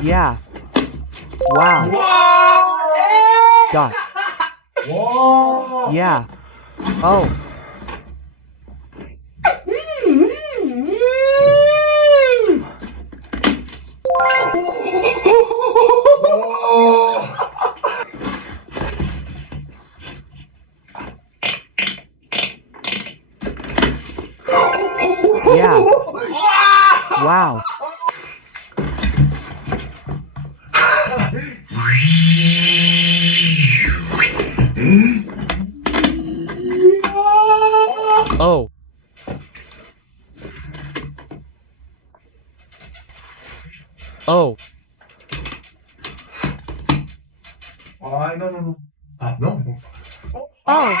Yeah. Wow. Dot. Yeah. Oh. Yeah. Wow. Oh. Oh. Ay, no, no, no. Ah, no. Oh.